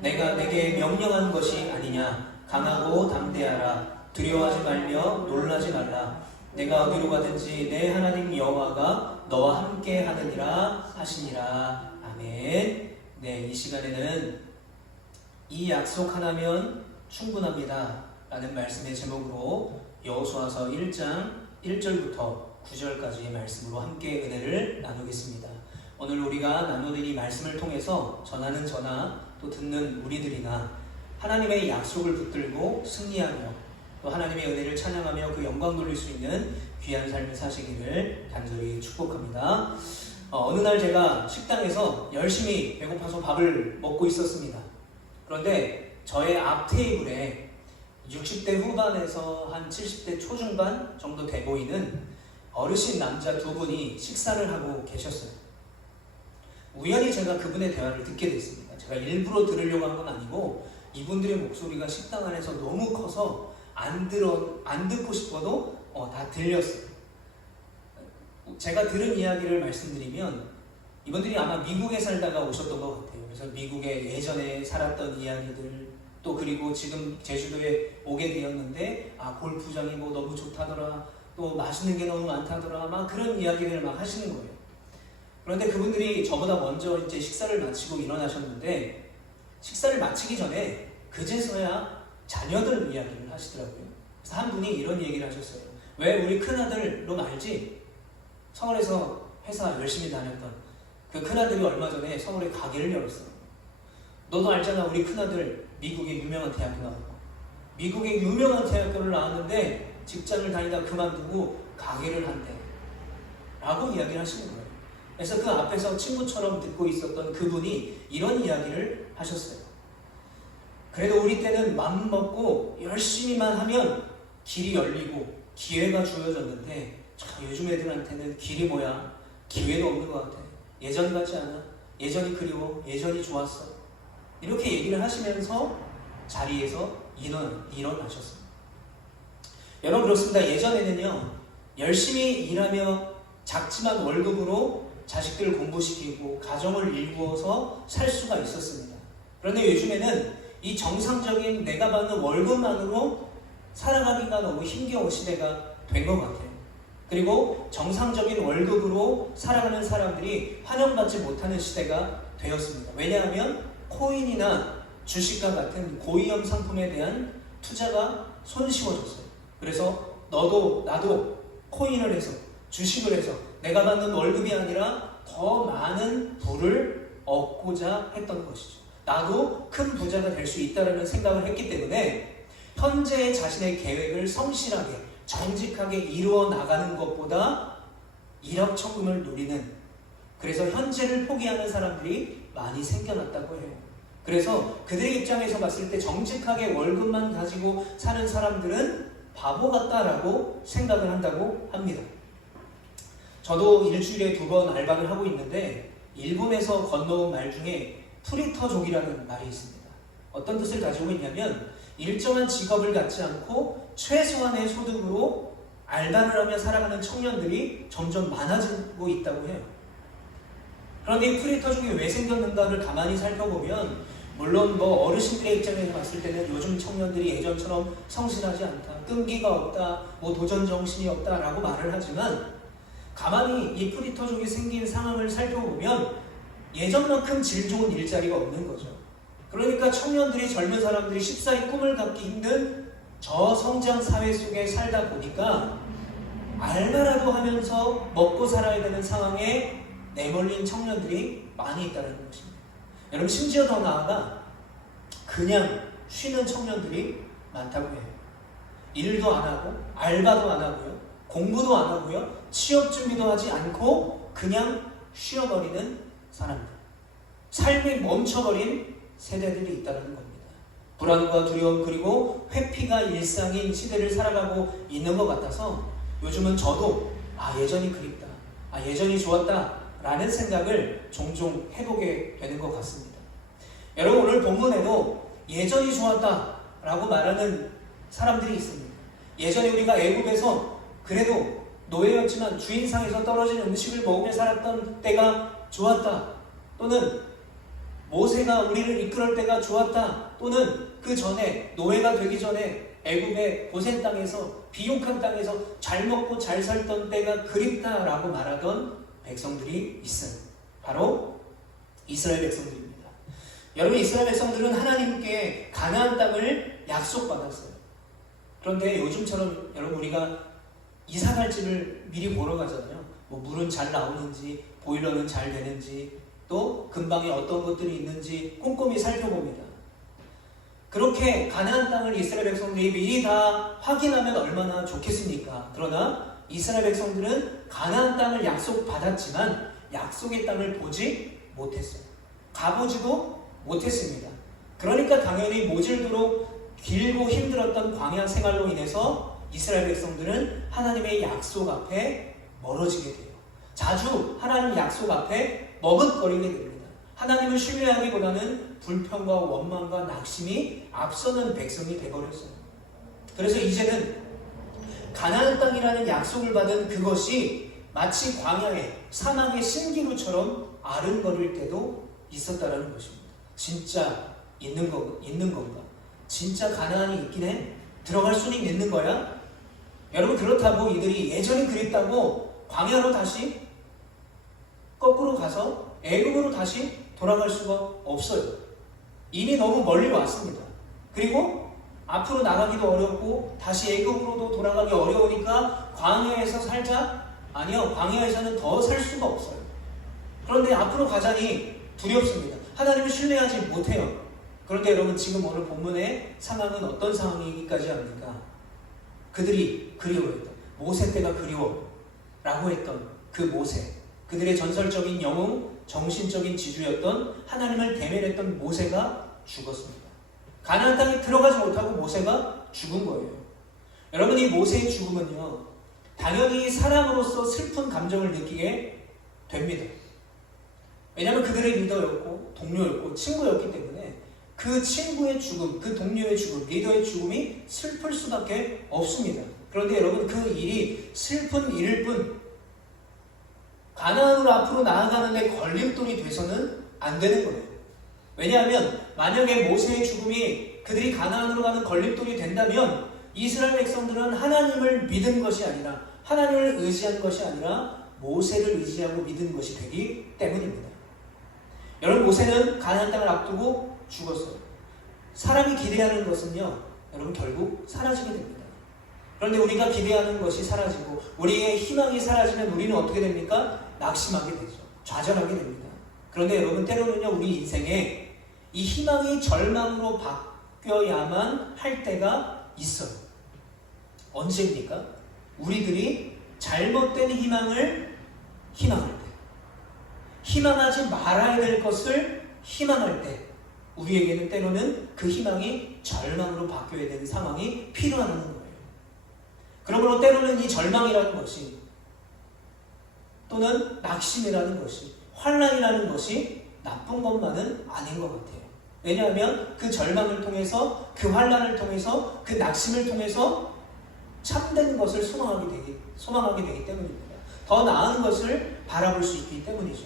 내가 내게 명령한 것이 아니냐. 강하고 담대하라. 두려워하지 말며 놀라지 말라. 내가 어디로 가든지 내 하나님 여호와가 너와 함께 하느니라 하시니라. 아멘. 네, 이 시간에는 이 약속 하나면 충분합니다 라는 말씀의 제목으로 여호수아서 1장 1절부터 9절까지의 말씀으로 함께 은혜를 나누겠습니다. 오늘 우리가 나누는 이 말씀을 통해서 전하는 저나 또 듣는 우리들이나 하나님의 약속을 붙들고 승리하며 또 하나님의 은혜를 찬양하며 그 영광 돌릴 수 있는 귀한 삶을 사시기를 간절히 축복합니다. 어느 날 제가 식당에서 열심히 배고파서 밥을 먹고 있었습니다. 그런데 저의 앞 테이블에 60대 후반에서 한 70대 초중반 정도 돼 보이는 어르신 남자 두 분이 식사를 하고 계셨어요. 우연히 제가 그분의 대화를 듣게 됐습니다. 제가 일부러 들으려고 한 건 아니고 이분들의 목소리가 식당 안에서 너무 커서 안 듣고 싶어도 다 들렸어요. 제가 들은 이야기를 말씀드리면 이분들이 아마 미국에 살다가 오셨던 것 같아요. 그래서 미국에 예전에 살았던 이야기들 또 그리고 지금 제주도에 오게 되었는데 골프장이 뭐 너무 좋다더라 또 맛있는 게 너무 많다더라 막 그런 이야기를 막 하시는 거예요. 그런데 그분들이 저보다 먼저 이제 식사를 마치고 일어나셨는데 식사를 마치기 전에 그제서야 자녀들 이야기를 하시더라고요. 그래서 한 분이 이런 얘기를 하셨어요. 왜 우리 큰아들 너 알지? 서울에서 회사 열심히 다녔던 그 큰아들이 얼마 전에 서울에 가게를 열었어. 너도 알잖아. 우리 큰아들 미국의 유명한 대학교 나왔고 미국의 유명한 대학교를 나왔는데 직장을 다니다 그만두고 가게를 한대 라고 이야기를 하시는 거예요. 그래서 그 앞에서 친구처럼 듣고 있었던 그분이 이런 이야기를 하셨어요. 그래도 우리 때는 맘 먹고 열심히만 하면 길이 열리고 기회가 주어졌는데 요즘 애들한테는 길이 뭐야? 기회도 없는 것 같아. 예전 같지 않아? 예전이 그리워. 예전이 좋았어. 이렇게 얘기를 하시면서 자리에서 일어나셨습니다. 여러분 그렇습니다. 예전에는요 열심히 일하며 작지만 월급으로 자식들을 공부시키고 가정을 일구어서 살 수가 있었습니다. 그런데 요즘에는 이 정상적인 내가 받는 월급만으로 살아가기가 너무 힘겨운 시대가 된 것 같아요. 그리고 정상적인 월급으로 살아가는 사람들이 환영받지 못하는 시대가 되었습니다. 왜냐하면 코인이나 주식과 같은 고위험 상품에 대한 투자가 손쉬워졌어요. 그래서 너도 나도 코인을 해서 주식을 해서 내가 받는 월급이 아니라 더 많은 부를 얻고자 했던 것이죠. 나도 큰 부자가 될 수 있다는 생각을 했기 때문에 현재의 자신의 계획을 성실하게 정직하게 이루어 나가는 것보다 일확천금을 노리는 그래서 현재를 포기하는 사람들이 많이 생겨났다고 해요. 그래서 그들의 입장에서 봤을 때 정직하게 월급만 가지고 사는 사람들은 바보 같다라고 생각을 한다고 합니다. 저도 일주일에 2번 알바를 하고 있는데 일본에서 건너온 말 중에 프리터족이라는 말이 있습니다. 어떤 뜻을 가지고 있냐면 일정한 직업을 갖지 않고 최소한의 소득으로 알바를 하며 살아가는 청년들이 점점 많아지고 있다고 해요. 그런데 이 프리터족이 왜 생겼는가를 가만히 살펴보면 물론 뭐 어르신들의 입장에서 봤을 때는 요즘 청년들이 예전처럼 성실하지 않다, 끈기가 없다, 뭐 도전 정신이 없다라고 말을 하지만 가만히 이 프리터족이 생긴 상황을 살펴보면 예전만큼 질 좋은 일자리가 없는 거죠. 그러니까 청년들이 젊은 사람들이 쉽사리 꿈을 갖기 힘든 저성장 사회 속에 살다 보니까 알바라도 하면서 먹고 살아야 되는 상황에 내몰린 청년들이 많이 있다는 것입니다. 여러분 심지어 더 나아가 그냥 쉬는 청년들이 많다고 해요. 일도 안 하고 알바도 안 하고요. 공부도 안 하고요. 취업 준비도 하지 않고 그냥 쉬어버리는 사람들. 삶이 멈춰버린 세대들이 있다는 겁니다. 불안과 두려움 그리고 회피가 일상인 시대를 살아가고 있는 것 같아서 요즘은 저도 예전이 그립다. 예전이 좋았다. 라는 생각을 종종 해보게 되는 것 같습니다. 여러분 오늘 본문에도 예전이 좋았다 라고 말하는 사람들이 있습니다. 예전에 우리가 애굽에서 그래도 노예였지만 주인상에서 떨어진 음식을 먹으며 살았던 때가 좋았다. 또는 모세가 우리를 이끌을 때가 좋았다. 또는 그 전에 노예가 되기 전에 애굽의 고센 땅에서 비옥한 땅에서 잘 먹고 잘 살던 때가 그립다라고 말하던 백성들이 있어요. 바로 이스라엘 백성들입니다. 여러분, 이스라엘 백성들은 하나님께 가나안 땅을 약속받았어요. 그런데 요즘처럼 여러분 우리가 이사갈 집을 미리 보러 가잖아요. 뭐 물은 잘 나오는지, 보일러는 잘 되는지, 또 근방에 어떤 것들이 있는지 꼼꼼히 살펴봅니다. 그렇게 가나안 땅을 이스라엘 백성들이 미리 다 확인하면 얼마나 좋겠습니까? 그러나 이스라엘 백성들은 가나안 땅을 약속받았지만 약속의 땅을 보지 못했어요. 가보지도 못했습니다. 그러니까 당연히 모질도록 길고 힘들었던 광야 생활로 인해서 이스라엘 백성들은 하나님의 약속 앞에 멀어지게 돼요. 자주 하나님 약속 앞에 머뭇거리게 됩니다. 하나님을 신뢰하기보다는 불평과 원망과 낙심이 앞서는 백성이 되어버렸어요. 그래서 이제는 가나안 땅이라는 약속을 받은 그것이 마치 광야의 사막의 신기루처럼 아른거릴 때도 있었다라는 것입니다. 진짜 있는 건가? 진짜 가나안이 있긴 해? 들어갈 수는 있는 거야? 여러분, 그렇다고 이들이 예전이 그립다고 광야로 다시 거꾸로 가서 애굽으로 다시 돌아갈 수가 없어요. 이미 너무 멀리 왔습니다. 그리고 앞으로 나가기도 어렵고 다시 애굽으로도 돌아가기 어려우니까 광야에서 살자? 아니요, 광야에서는 더 살 수가 없어요. 그런데 앞으로 가자니 두렵습니다. 하나님을 신뢰하지 못해요. 그런데 여러분, 지금 오늘 본문의 상황은 어떤 상황이기까지 합니까? 그들이 그리워했던, 모세 때가 그리워라고 했던 그 모세, 그들의 전설적인 영웅, 정신적인 지주였던 하나님을 대면했던 모세가 죽었습니다. 가나안 땅에 들어가지 못하고 모세가 죽은 거예요. 여러분, 이 모세의 죽음은요, 당연히 사람으로서 슬픈 감정을 느끼게 됩니다. 왜냐하면 그들의 리더였고 동료였고 친구였기 때문에 그 친구의 죽음, 그 동료의 죽음, 리더의 죽음이 슬플 수밖에 없습니다. 그런데 여러분, 그 일이 슬픈 일일 뿐 가나안으로 앞으로 나아가는 데 걸림돌이 돼서는 안 되는 거예요. 왜냐하면 만약에 모세의 죽음이 그들이 가나안으로 가는 걸림돌이 된다면 이스라엘 백성들은 하나님을 믿은 것이 아니라, 하나님을 의지한 것이 아니라 모세를 의지하고 믿은 것이 되기 때문입니다. 여러분, 모세는 가나안 땅을 앞두고 죽었어요. 사람이 기대하는 것은요, 여러분, 결국 사라지게 됩니다. 그런데 우리가 기대하는 것이 사라지고 우리의 희망이 사라지면 우리는 어떻게 됩니까? 낙심하게 되죠. 좌절하게 됩니다. 그런데 여러분, 때로는요, 우리 인생에 이 희망이 절망으로 바뀌어야만 할 때가 있어요. 언제입니까? 우리들이 잘못된 희망을 희망할 때, 희망하지 말아야 될 것을 희망할 때, 우리에게는 때로는 그 희망이 절망으로 바뀌어야 되는 상황이 필요하다는 거예요. 그러므로 때로는 이 절망이라는 것이, 또는 낙심이라는 것이, 환난이라는 것이 나쁜 것만은 아닌 것 같아요. 왜냐하면 그 절망을 통해서, 그 환난을 통해서, 그 낙심을 통해서 참된 것을 소망하게 되기 때문입니다. 더 나은 것을 바라볼 수 있기 때문이죠.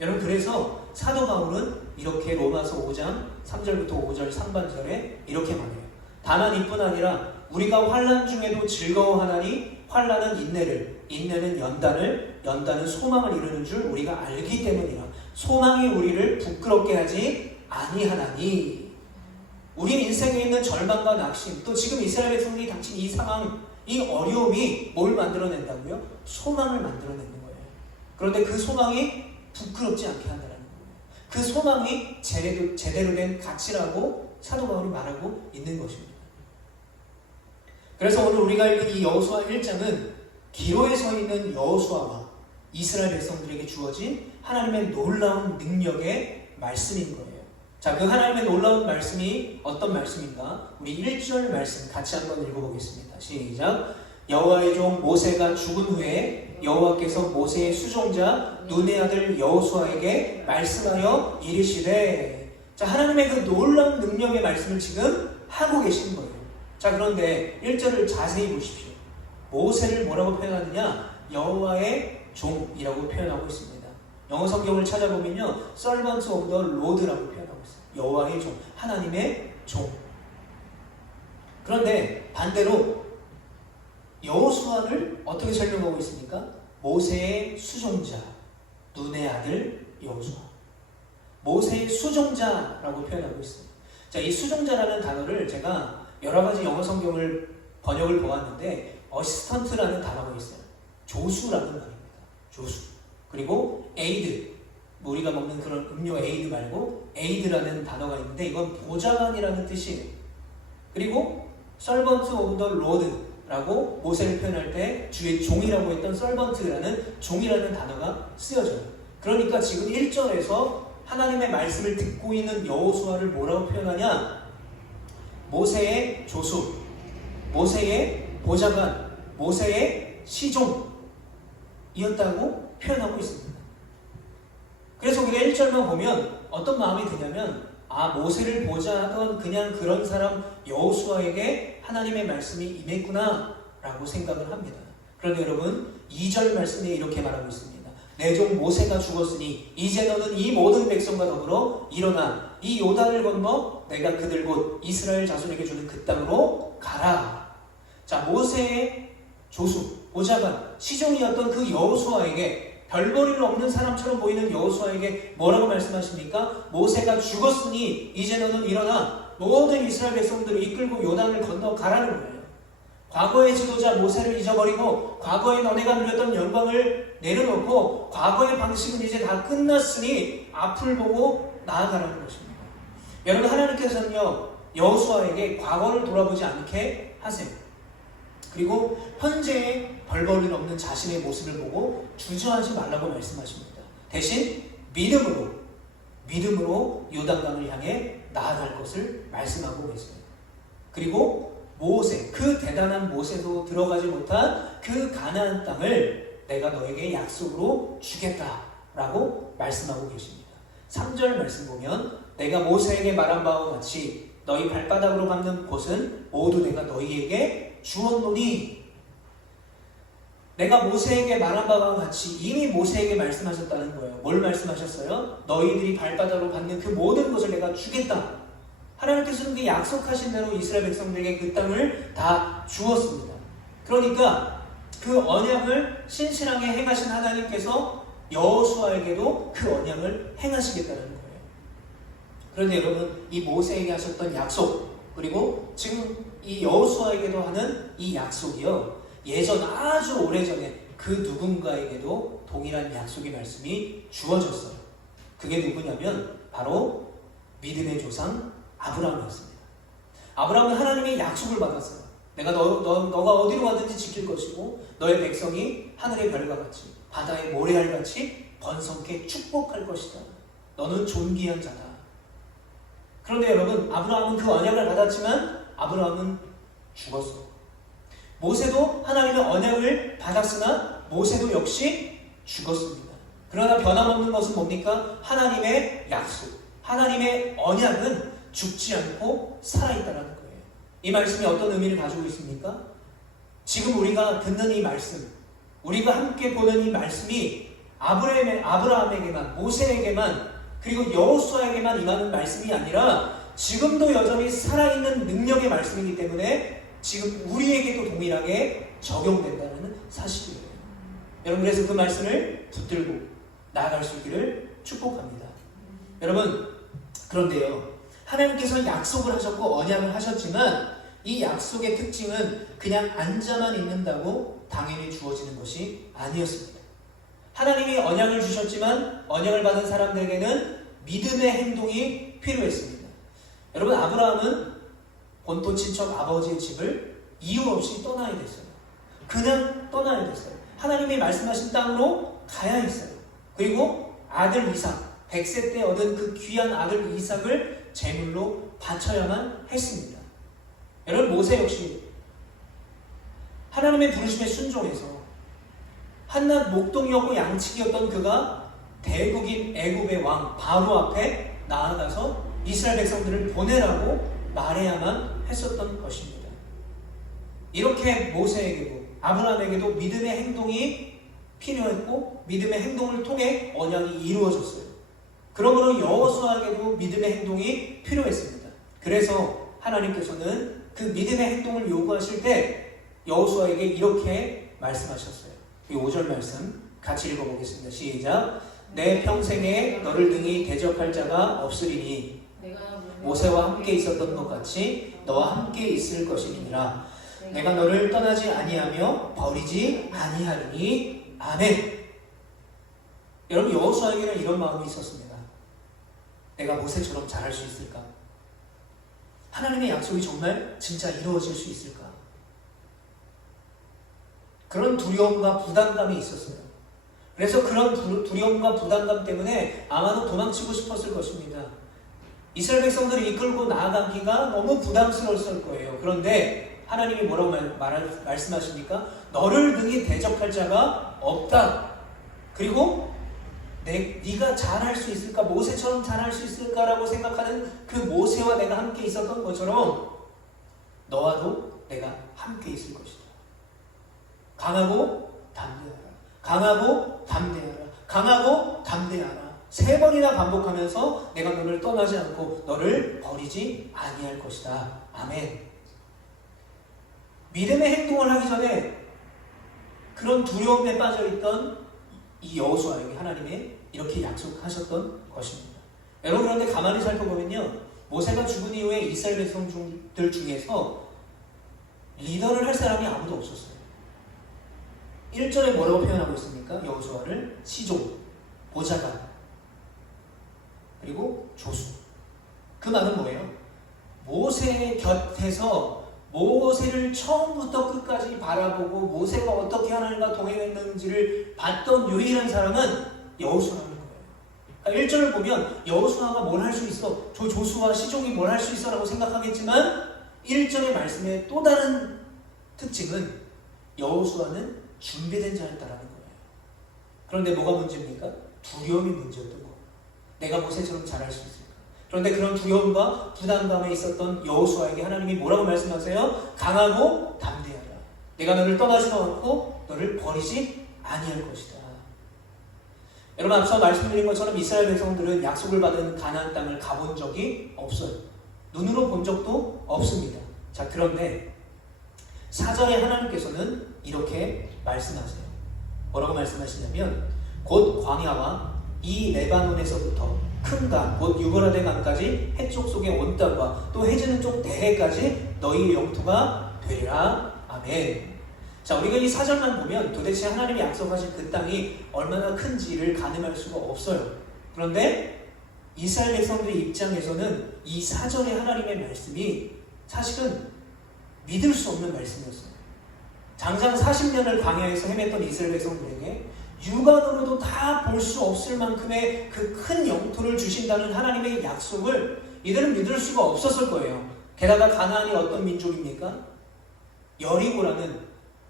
여러분, 그래서 사도 바울은 이렇게 로마서 5장 3절부터 5절 상반절에 이렇게 말해요. 다만 이뿐 아니라 우리가 환난 중에도 즐거워하나니 환난은 인내를, 인내는 연단을, 연단은 소망을 이루는 줄 우리가 알기 때문이라. 소망이 우리를 부끄럽게 하지 아니하나니. 우리 인생에 있는 절망과 낙심, 또 지금 이스라엘 백성들이 닥친 이 상황, 이 어려움이 뭘 만들어낸다고요? 소망을 만들어내는 거예요. 그런데 그 소망이 부끄럽지 않게 한다는 거예요. 그 소망이 제대로 된 가치라고 사도 바울이 말하고 있는 것입니다. 그래서 오늘 우리가 읽은 이 여호수아 1장은 기로에 서 있는 여호수아와 이스라엘 백성들에게 주어진 하나님의 놀라운 능력의 말씀인 거예요. 자, 그 하나님의 놀라운 말씀이 어떤 말씀인가? 우리 1절 말씀 같이 한번 읽어보겠습니다. 시작. 여호와의 종 모세가 죽은 후에 여호와께서 모세의 수종자 눈의 아들 여호수아에게 말씀하여 이르시되. 자, 하나님의 그 놀라운 능력의 말씀을 지금 하고 계신 거예요. 자, 그런데 1절을 자세히 보십시오. 모세를 뭐라고 표현하느냐? 여호와의 종이라고 표현하고 있습니다. 영어 성경을 찾아보면요, servant of the Lord라고 표현하고 있어요. 여호와의 종, 하나님의 종. 그런데 반대로 여호수아를 어떻게 설명하고 있습니까? 모세의 수종자, 눈의 아들 여호수아. 모세의 수종자라고 표현하고 있습니다. 자, 이 수종자라는 단어를 제가 여러 가지 영어 성경을 번역을 보았는데 어시스턴트라는 단어가 있어요. 조수라는 말입니다. 조수. 그리고 에이드, 우리가 먹는 그런 음료 에이드 말고 에이드라는 단어가 있는데 이건 보좌관이라는 뜻이에요. 그리고 servant of the Lord라고 모세를 표현할 때 주의 종이라고 했던 servant라는 종이라는 단어가 쓰여져요. 그러니까 지금 1절에서 하나님의 말씀을 듣고 있는 여호수아를 뭐라고 표현하냐? 모세의 조수, 모세의 보좌관, 모세의 시종이었다고 표현하고 있습니다. 그래서 우리가 1절만 보면 어떤 마음이 드냐면, 모세를 보좌하던 그냥 그런 사람 여호수아에게 하나님의 말씀이 임했구나 라고 생각을 합니다. 그런데 여러분, 2절 말씀에 이렇게 말하고 있습니다. 내 종 모세가 죽었으니 이제 너는 이 모든 백성과 더불어 일어나 이 요단을 건너 내가 그들 곧 이스라엘 자손에게 주는 그 땅으로 가라. 자, 모세의 조수, 보좌관, 시종이었던 그 여호수아에게, 별 볼 일 없는 사람처럼 보이는 여호수아에게 뭐라고 말씀하십니까? 모세가 죽었으니 이제 너는 일어나 모든 이스라엘 백성들을 이끌고 요단을 건너 가라는 거예요. 과거의 지도자 모세를 잊어버리고 과거에 너네가 누렸던 영광을 내려놓고 과거의 방식은 이제 다 끝났으니 앞을 보고 나아가라는 것입니다. 여러분, 하나님께서는요, 여호수아에게 과거를 돌아보지 않게 하세요. 그리고 현재의 벌벌일 없는 자신의 모습을 보고 주저하지 말라고 말씀하십니다. 대신 믿음으로 요단강을 향해 나아갈 것을 말씀하고 계십니다. 그리고 모세, 그 대단한 모세도 들어가지 못한 그 가나안 땅을 내가 너에게 약속으로 주겠다라고 말씀하고 계십니다. 3절 말씀 보면 내가 모세에게 말한 바와 같이 너희 발바닥으로 밟는 곳은 모두 내가 너희에게 주었노니. 내가 모세에게 말한 바와 같이 이미 모세에게 말씀하셨다는 거예요. 뭘 말씀하셨어요? 너희들이 발바닥으로 밟는 그 모든 것을 내가 주겠다. 하나님께서는 그 약속하신 대로 이스라엘 백성들에게 그 땅을 다 주었습니다. 그러니까 그 언약을 신실하게 행하신 하나님께서 여호수아에게도 그 언약을 행하시겠다는 거예요. 그런데 여러분, 이 모세에게 하셨던 약속, 그리고 지금 이 여호수아에게도 하는 이 약속이요, 예전 아주 오래전에 그 누군가에게도 동일한 약속의 말씀이 주어졌어요. 그게 누구냐면 바로 믿음의 조상 아브라함이었습니다. 아브라함은 하나님의 약속을 받았어요. 내가 너가 어디로 가든지 지킬 것이고 너의 백성이 하늘의 별과 같이 바다의 모래알같이 번성케 축복할 것이다. 너는 존귀한 자다. 그런데 여러분, 아브라함은 그 언약을 받았지만 아브라함은 죽었어요. 모세도 하나님의 언약을 받았으나 모세도 역시 죽었습니다. 그러나 변함없는 것은 뭡니까? 하나님의 약속, 하나님의 언약은 죽지 않고 살아있다는 거예요. 이 말씀이 어떤 의미를 가지고 있습니까? 지금 우리가 듣는 이 말씀, 우리가 함께 보는 이 말씀이 아브라함에게만, 모세에게만, 그리고 여호수아에게만 임하는 말씀이 아니라 지금도 여전히 살아있는 능력의 말씀이기 때문에 지금 우리에게도 동일하게 적용된다는 사실이에요. 여러분, 그래서 그 말씀을 붙들고 나아갈 수 있기를 축복합니다. 여러분, 그런데요, 하나님께서 약속을 하셨고 언약을 하셨지만 이 약속의 특징은 그냥 앉아만 있는다고 당연히 주어지는 것이 아니었습니다. 하나님이 언약을 주셨지만 언약을 받은 사람들에게는 믿음의 행동이 필요했습니다. 여러분, 아브라함은 본토 친척 아버지의 집을 이유 없이 떠나야 됐어요. 그냥 떠나야 됐어요. 하나님이 말씀하신 땅으로 가야 했어요. 그리고 아들 이삭, 100세 때 얻은 그 귀한 아들 이삭을 제물로 바쳐야만 했습니다. 여러분, 모세 역시 하나님의 부르심에 순종해서 한낱 목동이었고 양치기였던 그가 대국인 애굽의 왕 바로 앞에 나아가서 이스라엘 백성들을 보내라고 말해야만 했었던 것입니다. 이렇게 모세에게도 아브라함에게도 믿음의 행동이 필요했고 믿음의 행동을 통해 언약이 이루어졌어요. 그러므로 여호수아에게도 믿음의 행동이 필요했습니다. 그래서 하나님께서는 그 믿음의 행동을 요구하실 때 여호수아에게 이렇게 말씀하셨어요. 이 5절 말씀 같이 읽어보겠습니다. 시작. 내 평생에 너를 능히 대적할 자가 없으리니 모세와 함께 있었던 것 같이 너와 함께 있을 것이니라. 내가 너를 떠나지 아니하며 버리지 아니하리니. 아멘. 여러분, 여호수아에게는 이런 마음이 있었습니다. 내가 모세처럼 잘할 수 있을까? 하나님의 약속이 정말 진짜 이루어질 수 있을까? 그런 두려움과 부담감이 있었어요. 그래서 그런 두려움과 부담감 때문에 아마도 도망치고 싶었을 것입니다. 이스라엘 백성들을 이끌고 나아가기가 너무 부담스러웠을 거예요. 그런데 하나님이 뭐라고 말씀하십니까? 너를 능히 대적할 자가 없다. 그리고 네가 잘할 수 있을까? 모세처럼 잘할 수 있을까라고 생각하는 그 모세와 내가 함께 있었던 것처럼 너와도 내가 함께 있을 것이다. 강하고 담대하라. 강하고 담대하라. 강하고 담대하라. 3번이나 반복하면서 내가 너를 떠나지 않고 너를 버리지 아니할 것이다. 아멘. 믿음의 행동을 하기 전에 그런 두려움에 빠져있던 이 여호수아에게 하나님이 이렇게 약속하셨던 것입니다. 여러분, 그런데 가만히 살펴보면요, 모세가 죽은 이후에 이스라엘 백성들 중에서 리더를 할 사람이 아무도 없었어요. 1절에 뭐라고 표현하고 있습니까? 여호수아를 시종, 보좌관, 그리고 조수. 그 말은 뭐예요? 모세의 곁에서 모세를 처음부터 끝까지 바라보고 모세가 어떻게 하나님과 동행했는지를 봤던 유일한 사람은 여호수아라는 거예요. 그러니까 1절을 보면 여호수아가 뭘 할 수 있어? 저 조수와 시종이 뭘 할 수 있어? 라고 생각하겠지만 1절의 말씀의 또 다른 특징은 여호수아는 준비된 자였다라는 거예요. 그런데 뭐가 문제입니까? 두려움이 문제였던 거예요. 내가 모세처럼 잘할 수 있을까? 그런데 그런 두려움과 부담감에 있었던 여호수아에게 하나님이 뭐라고 말씀하세요? 강하고 담대하라. 내가 너를 떠나지 않고 너를 버리지 아니할 것이다. 여러분, 앞서 말씀드린 것처럼 이스라엘 백성들은 약속을 받은 가나안 땅을 가본 적이 없어요. 눈으로 본 적도 없습니다. 자, 그런데 4절에 하나님께서는 이렇게 말씀하세요. 뭐라고 말씀하시냐면 곧 광야와 이 레바논에서부터 큰 강, 곧 유브라데 강까지 해쪽 속의 온 땅과 또 해지는 쪽 대해까지 너희의 영토가 되리라. 아멘. 자, 우리가 이 4절만 보면 도대체 하나님이 약속하신 그 땅이 얼마나 큰지를 가늠할 수가 없어요. 그런데 이스라엘 백성들의 입장에서는 이 4절의 하나님의 말씀이 사실은 믿을 수 없는 말씀이었어요. 장장 40년을 광야에서 헤맸던 이스라엘 백성들에게 육안으로도 다 볼 수 없을 만큼의 그 큰 영토를 주신다는 하나님의 약속을 이들은 믿을 수가 없었을 거예요. 게다가 가나안이 어떤 민족입니까? 여리고라는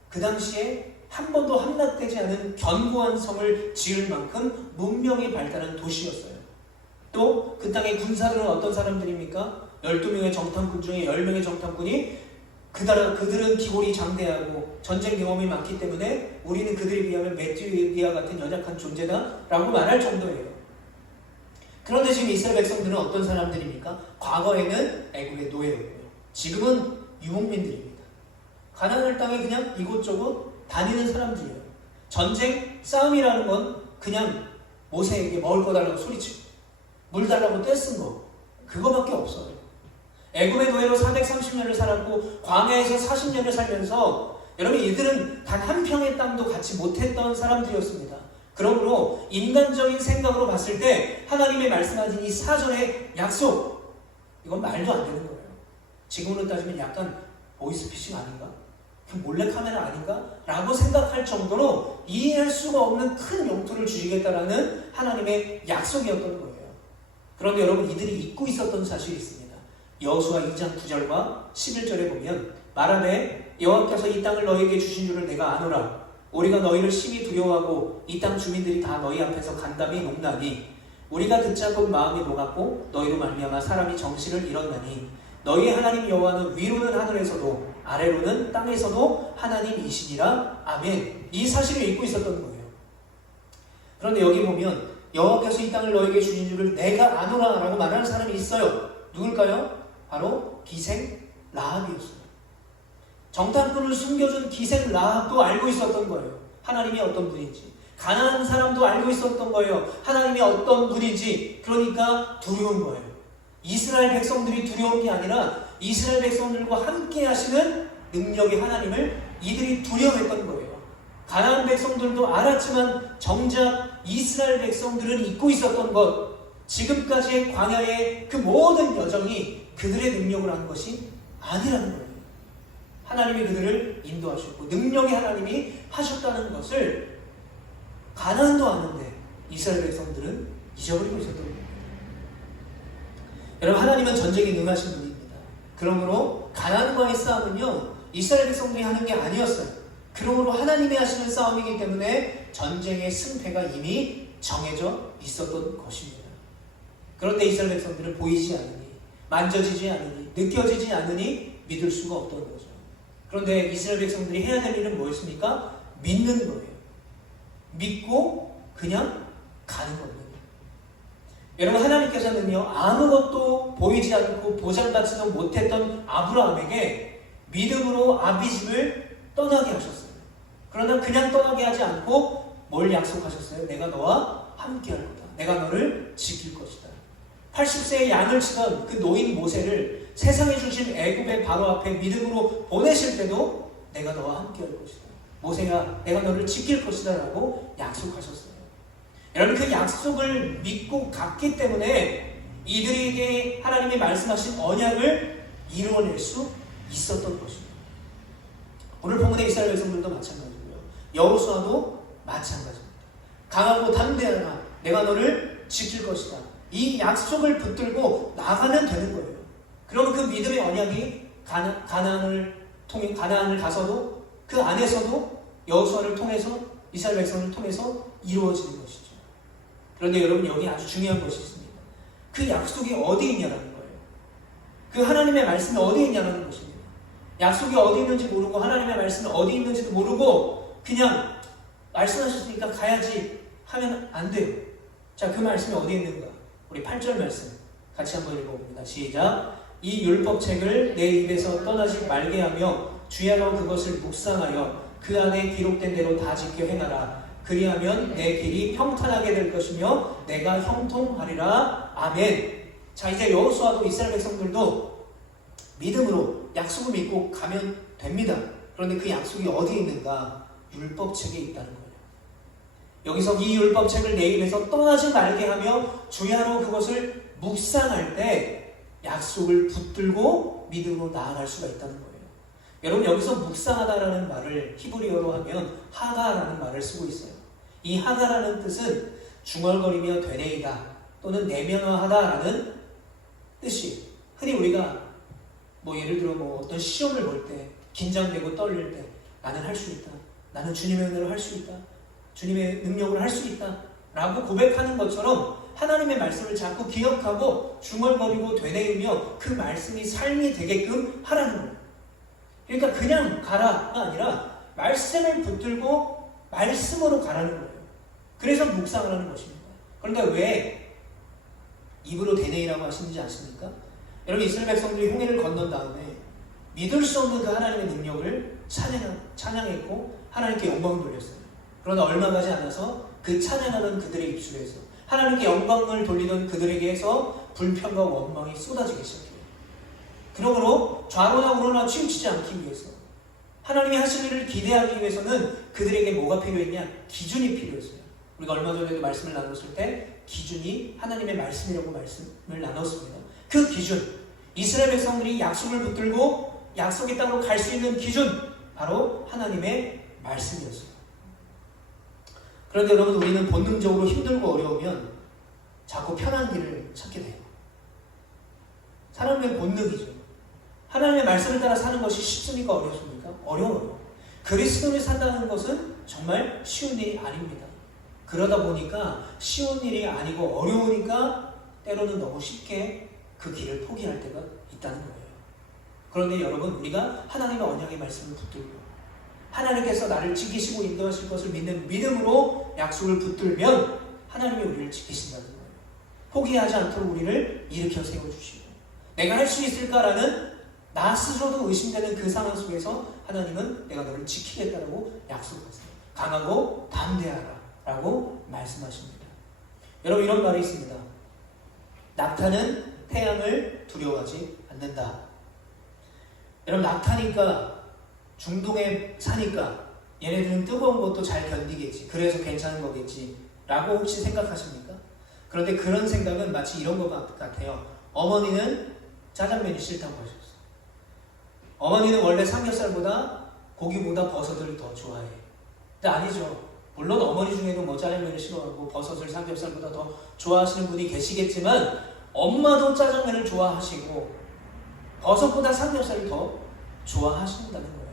그 당시에 한 번도 함락되지 않은 견고한 성을 지을 만큼 문명이 발달한 도시였어요. 또 그 땅의 군사들은 어떤 사람들입니까? 12명의 정탐꾼 중에 10명의 정탐꾼이 그들은 기골이 장대하고 전쟁 경험이 많기 때문에 우리는 그들에 비하면 메뚜기와 같은 연약한 존재다라고 말할 정도예요. 그런데 지금 이스라엘 백성들은 어떤 사람들입니까? 과거에는 애굽의 노예였고요. 지금은 유목민들입니다. 가나안 땅에 그냥 이곳저곳 다니는 사람들이에요. 전쟁, 싸움이라는 건 그냥 모세에게 먹을 거 달라고 소리치고 물 달라고 떼쓴 거, 그거밖에 없어요. 애굽의 노예로 430년을 살았고 광야에서 40년을 살면서 여러분, 이들은 단 한 평의 땅도 갖지 못했던 사람들이었습니다. 그러므로 인간적인 생각으로 봤을 때 하나님의 말씀하신 이 4절의 약속, 이건 말도 안 되는 거예요. 지금으로 따지면 약간 보이스피싱 아닌가? 몰래카메라 아닌가? 라고 생각할 정도로 이해할 수가 없는 큰 영토를 주시겠다라는 하나님의 약속이었던 거예요. 그런데 여러분, 이들이 잊고 있었던 사실이 있습니다. 여호수아 2장 9절과 11절에 보면 말하되 여호와께서 이 땅을 너희에게 주신 줄을 내가 아노라. 우리가 너희를 심히 두려워하고 이 땅 주민들이 다 너희 앞에서 간담이 녹나니 우리가 듣자 곧 마음이 녹았고 너희로 말미암아 사람이 정신을 잃었나니 너희의 하나님 여호와는 위로는 하늘에서도 아래로는 땅에서도 하나님이시니라. 아멘. 이 사실을 잊고 있었던 거예요. 그런데 여기 보면 여호와께서 이 땅을 너에게 주신 줄을 내가 아노라 라고 말하는 사람이 있어요. 누굴까요? 바로 기생 라합이었어요. 정탐꾼을 숨겨준 기생 라합도 알고 있었던 거예요. 하나님이 어떤 분인지. 가나안 사람도 알고 있었던 거예요. 하나님이 어떤 분인지. 그러니까 두려운 거예요. 이스라엘 백성들이 두려운 게 아니라 이스라엘 백성들과 함께 하시는 능력의 하나님을 이들이 두려워했던 거예요. 가나안 백성들도 알았지만 정작 이스라엘 백성들은 잊고 있었던 것, 지금까지의 광야의 그 모든 여정이 그들의 능력을 한 것이 아니라는 거예요. 하나님이 그들을 인도하셨고 능력의 하나님이 하셨다는 것을 가나안도 아는데 이스라엘 백성들은 잊어버리고 있었던 거예요. 여러분, 하나님은 전쟁에 능하신 분입니다. 그러므로 가나안과의 싸움은요, 이스라엘 백성들이 하는 게 아니었어요. 그러므로 하나님이 하시는 싸움이기 때문에 전쟁의 승패가 이미 정해져 있었던 것입니다. 그런데 이스라엘 백성들은 보이지 않으니, 만져지지 않으니, 느껴지지 않으니 믿을 수가 없던 거죠. 그런데 이스라엘 백성들이 해야 될 일은 뭐였습니까? 믿는 거예요. 믿고 그냥 가는 겁니다. 여러분, 하나님께서는요, 아무것도 보이지 않고 보장받지도 못했던 아브라함에게 믿음으로 아비집을 떠나게 하셨어요. 그러나 그냥 떠나게 하지 않고 뭘 약속하셨어요? 내가 너와 함께 할 거다. 내가 너를 지킬 것이다. 80세의 양을 치던 그 노인 모세를 세상에 주신 애굽의 바로 앞에 믿음으로 보내실 때도 내가 너와 함께 할 것이다. 모세야, 내가 너를 지킬 것이다 라고 약속하셨어요. 여러분, 그 약속을 믿고 갔기 때문에 이들에게 하나님이 말씀하신 언약을 이루어낼 수 있었던 것입니다. 오늘 본문의 이스라엘 백성들도 마찬가지고요. 여호수아도 마찬가지입니다. 강하고 담대하라, 내가 너를 지킬 것이다. 이 약속을 붙들고 나가면 되는 거예요. 그럼 그 믿음의 언약이 가나안을 가서도 그 안에서도 여호수아를 통해서 이스라엘 백성을 통해서 이루어지는 것이죠. 그런데 여러분, 여기 아주 중요한 것이 있습니다. 그 약속이 어디 있냐는 거예요. 그 하나님의 말씀이 어디 있냐는 것입니다. 약속이 어디 있는지 모르고 하나님의 말씀이 어디 있는지도 모르고 그냥 말씀하셨으니까 가야지 하면 안 돼요. 자, 그 말씀이 어디 있는가? 우리 8절 말씀 같이 한번 읽어봅니다. 시작. 이 율법책을 내 입에서 떠나지 말게 하며 주야로 그것을 묵상하여 그 안에 기록된 대로 다 지켜 행하라. 그리하면 내 길이 평탄하게 될 것이며 내가 형통하리라. 아멘. 자, 이제 여호수아도 이스라엘 백성들도 믿음으로 약속을 믿고 가면 됩니다. 그런데 그 약속이 어디에 있는가? 율법책에 있다는 거예요. 여기서 이 율법책을 내 입에서 떠나지 말게 하며 주야로 그것을 묵상할 때 약속을 붙들고 믿음으로 나아갈 수가 있다는 거예요. 여러분, 여기서 묵상하다라는 말을 히브리어로 하면 하가라는 말을 쓰고 있어요. 이 하가라는 뜻은 중얼거리며 되뇌이다 또는 내면화하다라는 뜻이, 흔히 우리가 예를 들어 어떤 시험을 볼 때 긴장되고 떨릴 때 나는 할 수 있다, 나는 주님의 은혜로 할 수 있다, 주님의 능력을 할 수 있다 라고 고백하는 것처럼 하나님의 말씀을 자꾸 기억하고 중얼거리고 되뇌이며 그 말씀이 삶이 되게끔 하라는 거예요. 그러니까 그냥 가라가 아니라 말씀을 붙들고 말씀으로 가라는 거예요. 그래서 묵상을 하는 것입니다. 그런데 왜 입으로 되뇌이라고 하시는지 아십니까? 여러분, 이스라엘 백성들이 홍해를 건넌 다음에 믿을 수 없는 그 하나님의 능력을 찬양했고 하나님께 영광을 돌렸어요. 그러나 얼마 가지 않아서 그 찬양하는 그들의 입술에서 하나님께 영광을 돌리던 그들에게서 불평과 원망이 쏟아지기 시작해요. 그러므로 좌로나 우로나 치우치지 않기 위해서, 하나님이 하실 일을 기대하기 위해서는 그들에게 뭐가 필요했냐? 기준이 필요했어요. 우리가 얼마 전에도 말씀을 나눴을 때 기준이 하나님의 말씀이라고 말씀을 나눴습니다. 그 기준, 이스라엘 백성들이 약속을 붙들고 약속의 땅으로 갈 수 있는 기준, 바로 하나님의 말씀이었어요. 그런데 여러분, 우리는 본능적으로 힘들고 어려우면 자꾸 편한 길을 찾게 돼요. 사람의 본능이죠. 하나님의 말씀을 따라 사는 것이 쉽습니까? 어렵습니까? 어려워요. 그리스도를 산다는 것은 정말 쉬운 일이 아닙니다. 그러다 보니까 쉬운 일이 아니고 어려우니까 때로는 너무 쉽게 그 길을 포기할 때가 있다는 거예요. 그런데 여러분, 우리가 하나님의 언약의 말씀을 붙들고 하나님께서 나를 지키시고 인도하실 것을 믿는 믿음으로 약속을 붙들면 하나님이 우리를 지키신다는 거예요. 포기하지 않도록 우리를 일으켜 세워주시고, 내가 할 수 있을까라는 나 스스로도 의심되는 그 상황 속에서 하나님은 내가 너를 지키겠다라고 약속하세요. 강하고 담대하라 라고 말씀하십니다. 여러분, 이런 말이 있습니다. 낙타는 태양을 두려워하지 않는다. 여러분, 낙타니까, 중동에 사니까 얘네들은 뜨거운 것도 잘 견디겠지, 그래서 괜찮은 거겠지 라고 혹시 생각하십니까? 그런데 그런 생각은 마치 이런 것 같아요. 어머니는 짜장면이 싫다고 하셨어요. 어머니는 원래 삼겹살보다 고기보다 버섯을 더 좋아해. 근데 아니죠. 물론 어머니 중에도 뭐 짜장면을 싫어하고 버섯을 삼겹살보다 더 좋아하시는 분이 계시겠지만, 엄마도 짜장면을 좋아하시고 버섯보다 삼겹살을 더 좋아하신다는 거예요.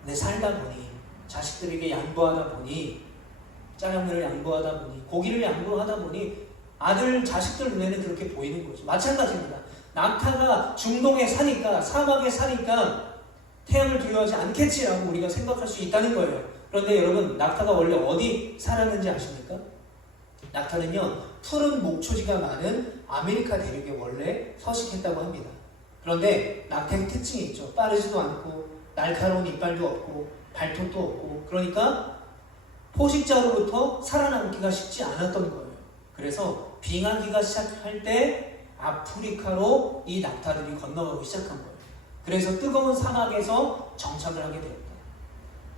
근데 살다 보니, 자식들에게 양보하다 보니, 짜장면을 양보하다 보니, 고기를 양보하다 보니 아들, 자식들 눈에는 그렇게 보이는 거죠. 마찬가지입니다. 낙타가 중동에 사니까, 사막에 사니까 태양을 두려워하지 않겠지라고 우리가 생각할 수 있다는 거예요. 그런데 여러분, 낙타가 원래 어디 살았는지 아십니까? 낙타는요, 푸른 목초지가 많은 아메리카 대륙에 원래 서식했다고 합니다. 그런데 낙타의 특징이 있죠. 빠르지도 않고 날카로운 이빨도 없고 발톱도 없고, 그러니까 포식자로부터 살아남기가 쉽지 않았던 거예요. 그래서 빙하기가 시작할 때 아프리카로 이 낙타들이 건너가기 시작한 거예요. 그래서 뜨거운 사막에서 정착을 하게 되었다.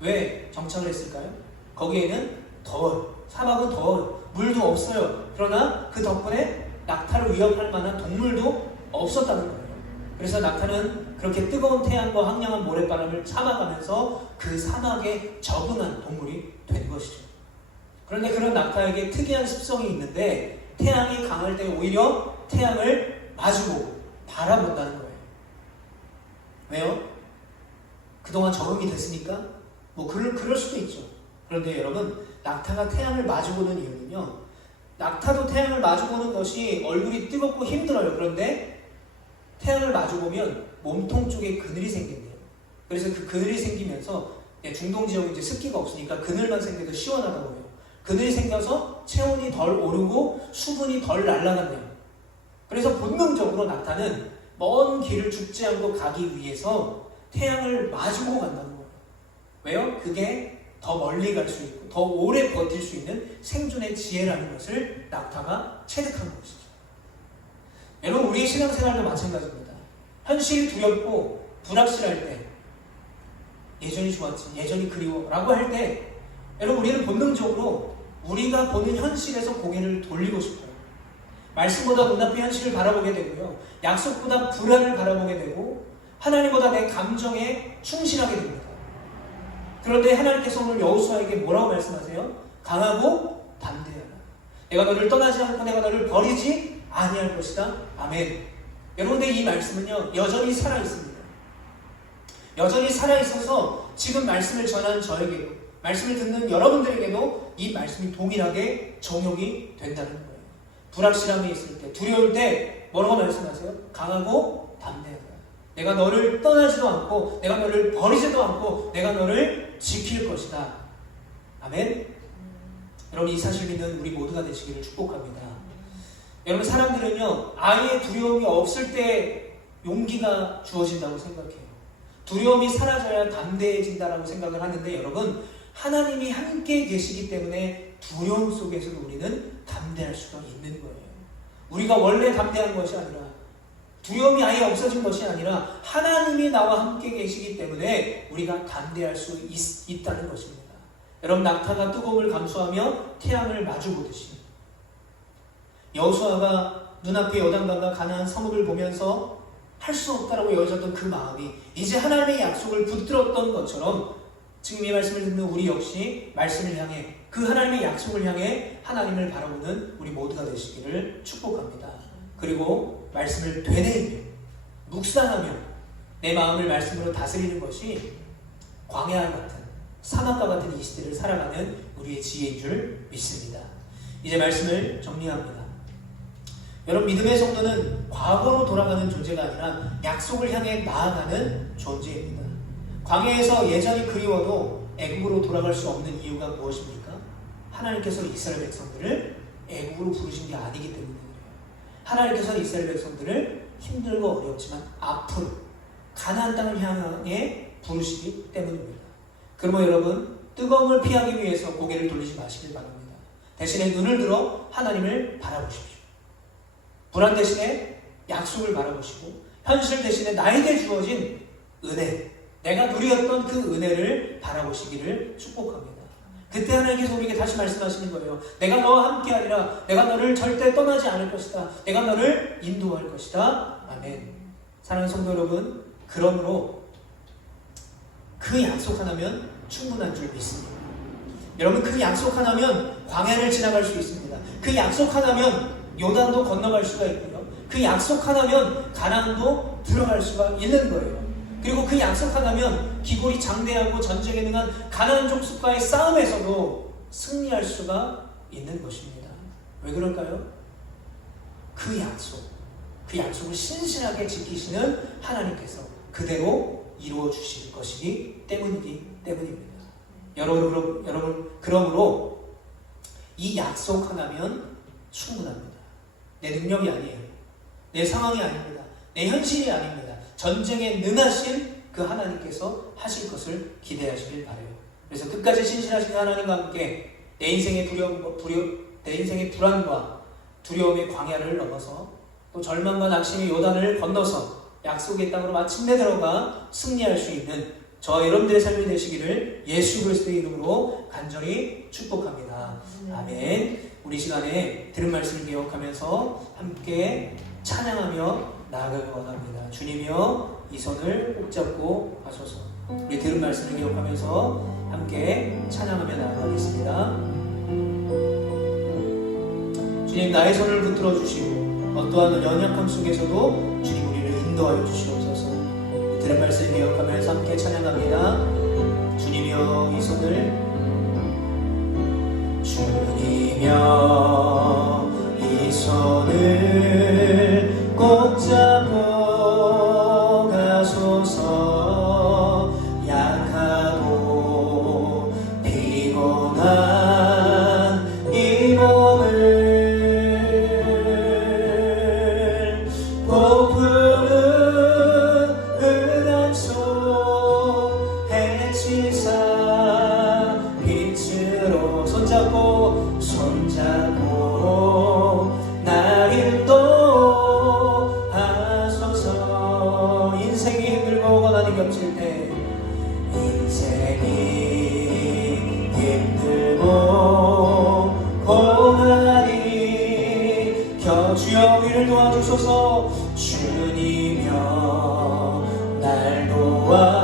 왜 정착을 했을까요? 거기에는 더워요. 사막은 더워요. 물도 없어요. 그러나 그 덕분에 낙타를 위협할 만한 동물도 없었다는 거예요. 그래서 낙타는 그렇게 뜨거운 태양과 황량한 모래바람을 참아가면서 그 사막에 적응한 동물이 된 것이죠. 그런데 그런 낙타에게 특이한 습성이 있는데, 태양이 강할 때 오히려 태양을 마주보고 바라본다는 거예요. 왜요? 그동안 적응이 됐으니까? 뭐 그럴 수도 있죠. 그런데 여러분, 낙타가 태양을 마주보는 이유는요, 낙타도 태양을 마주보는 것이 얼굴이 뜨겁고 힘들어요. 그런데 태양을 마주보면 몸통 쪽에 그늘이 생긴대요. 그래서 그 그늘이 생기면서, 중동 지역은 이제 습기가 없으니까 그늘만 생겨도 시원하다고 해요. 그늘이 생겨서 체온이 덜 오르고 수분이 덜 날아간대요. 그래서 본능적으로 낙타는 먼 길을 죽지 않고 가기 위해서 태양을 마주보고 간다는 거예요. 왜요? 그게 더 멀리 갈 수 있고 더 오래 버틸 수 있는 생존의 지혜라는 것을 낙타가 체득한 것이죠. 여러분, 우리의 신앙생활도 마찬가지입니다. 현실이 두렵고 불확실할 때, 예전이 좋았지, 예전이 그리워 라고 할 때, 여러분, 우리는 본능적으로 우리가 보는 현실에서 고개를 돌리고 싶어요. 말씀보다 눈앞의 현실을 바라보게 되고요, 약속보다 불안을 바라보게 되고, 하나님보다 내 감정에 충실하게 됩니다. 그런데 하나님께서 오늘 여호수아에게 뭐라고 말씀하세요? 강하고 담대하라. 내가 너를 떠나지 않고 내가 너를 버리지 아니할 것이다. 아멘. 여러분들, 이 말씀은요, 여전히 살아있습니다. 여전히 살아있어서 지금 말씀을 전하는 저에게도, 말씀을 듣는 여러분들에게도 이 말씀이 동일하게 적용이 된다는 거예요. 불확실함이 있을 때, 두려울 때 뭐라고 말씀하세요? 강하고 담대하라. 내가 너를 떠나지도 않고 내가 너를 버리지도 않고 내가 너를 지킬 것이다. 아멘. 여러분, 이 사실 믿는 우리 모두가 되시기를 축복합니다. 여러분, 사람들은요, 아예 두려움이 없을 때 용기가 주어진다고 생각해요. 두려움이 사라져야 담대해진다라고 생각을 하는데, 여러분, 하나님이 함께 계시기 때문에 두려움 속에서도 우리는 담대할 수가 있는 거예요. 우리가 원래 담대한 것이 아니라, 두려움이 아예 없어진 것이 아니라 하나님이 나와 함께 계시기 때문에 우리가 담대할 수 있다는 것입니다. 여러분, 낙타가 뜨거움을 감수하며 태양을 마주보듯이 여호수아가 눈앞에 요단강과 가나안 성읍을 보면서 할 수 없다라고 여겨졌던 그 마음이 이제 하나님의 약속을 붙들었던 것처럼, 지금 이 말씀을 듣는 우리 역시 말씀을 향해, 그 하나님의 약속을 향해 하나님을 바라보는 우리 모두가 되시기를 축복합니다. 그리고 말씀을 되뇌이며 묵상하며 내 마음을 말씀으로 다스리는 것이 광야 같은, 사막과 같은 이 시대를 살아가는 우리의 지혜인 줄 믿습니다. 이제 말씀을 정리합니다. 여러분, 믿음의 성도는 과거로 돌아가는 존재가 아니라 약속을 향해 나아가는 존재입니다. 광야에서 예전이 그리워도 애국으로 돌아갈 수 없는 이유가 무엇입니까? 하나님께서 이스라엘 백성들을 애국으로 부르신 게 아니기 때문에 그래요. 하나님께서 이스라엘 백성들을 힘들고 어렵지만 앞으로 가나안 땅을 향해 부르시기 때문입니다. 그러면 여러분, 뜨거움을 피하기 위해서 고개를 돌리지 마시길 바랍니다. 대신에 눈을 들어 하나님을 바라보십시오. 불안 대신에 약속을 바라보시고, 현실 대신에 나에게 주어진 은혜, 내가 누렸던 그 은혜를 바라보시기를 축복합니다. 그때 하나님께서 우리에게 다시 말씀하시는 거예요. 내가 너와 함께하리라. 내가 너를 절대 떠나지 않을 것이다. 내가 너를 인도할 것이다. 아멘. 사랑하는 성도 여러분, 그러므로 그 약속 하나면 충분한 줄 믿습니다. 여러분, 그 약속 하나면 광야를 지나갈 수 있습니다. 그 약속 하나면 요단도 건너갈 수가 있고요. 그 약속 하나면 가나안도 들어갈 수가 있는 거예요. 그리고 그 약속 하나면 기골이 장대하고 전쟁에 능한 가나안 족속과의 싸움에서도 승리할 수가 있는 것입니다. 왜 그럴까요? 그 약속을 신실하게 지키시는 하나님께서 그대로 이루어 주실 것이기 때문입니다. 여러분, 그러므로 이 약속 하나면 충분합니다. 내 능력이 아니에요. 내 상황이 아닙니다. 내 현실이 아닙니다. 전쟁에 능하신 그 하나님께서 하실 것을 기대하시길 바라요. 그래서 끝까지 신실하신 하나님과 함께 내 인생의 내 인생의 불안과 두려움의 광야를 넘어서 또 절망과 낙심의 요단을 건너서 약속의 땅으로 마침내 들어가 승리할 수 있는 저와 여러분들의 삶이 되시기를 예수 그리스도의 이름으로 간절히 축복합니다. 아멘. 우리 시간에 들은 말씀을 기억하면서 함께 찬양하며 나아가기 원합니다. 주님이여 이 손을 꼭 잡고 하소서. 우리 들은 말씀을 기억하면서 함께 찬양하며 나아가겠습니다. 주님, 나의 손을 붙들어 주시고 어떠한 연약함 속에서도 주님 우리를 인도하여 주시옵소서. 들은 말씀을 기억하면서 함께 찬양합니다. 주님이여 이 손을, 주님이여 이 손을 꼭 잡고 가소서. 약하고 피곤한 이 몸을 고프는 흑암속 해치사 빛으로 손잡고 날 인도하소서. 인생이 힘들고 고난이 겹칠 때, 인생이 힘들고 고난이 주여 우리를 도와주소서. 주님이여 날 도와주소서.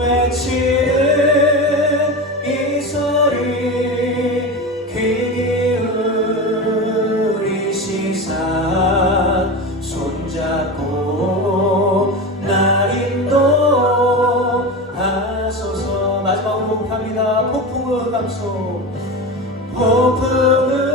외치는 이 소리 귀 기울이시사 손잡고 날 인도하소서. 마지막으로 호흡합니다. 폭풍 흑암속, 폭풍